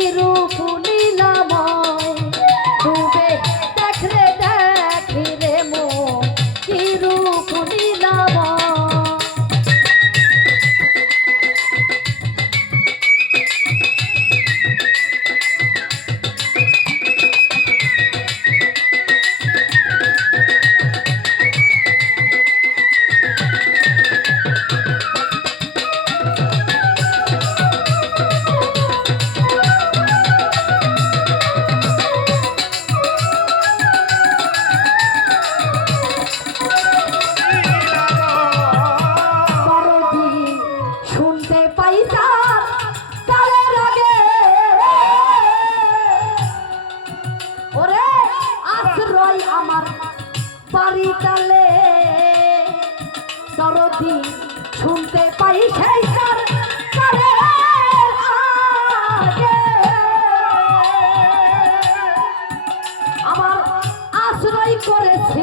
तेरो फूल করেছে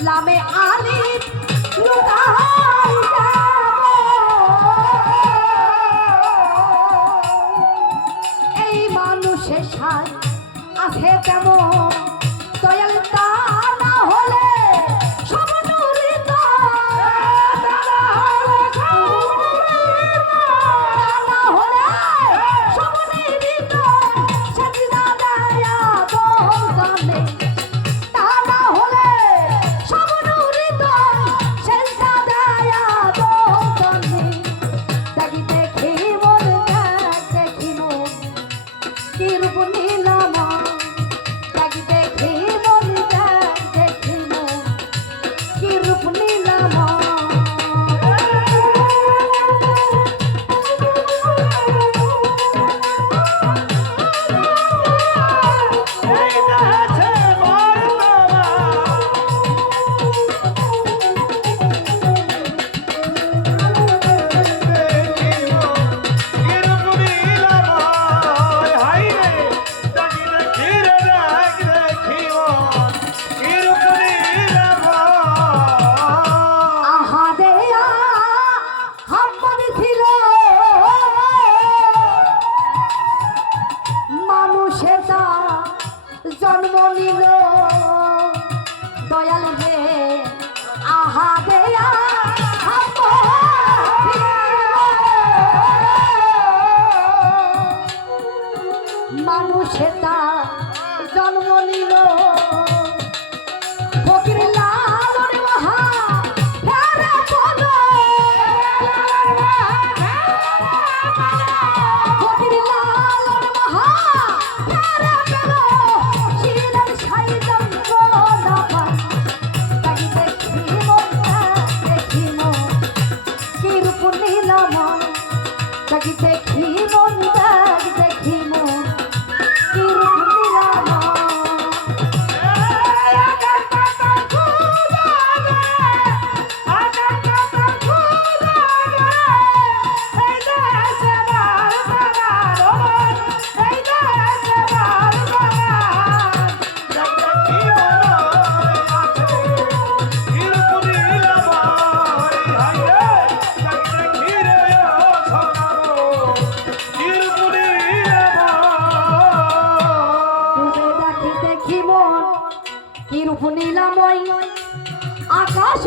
লামে আলিফ এই মানুষের সাজ আছে তেমন দয়াল লাগিতে ক্ষীণ নীলাময় আকাশ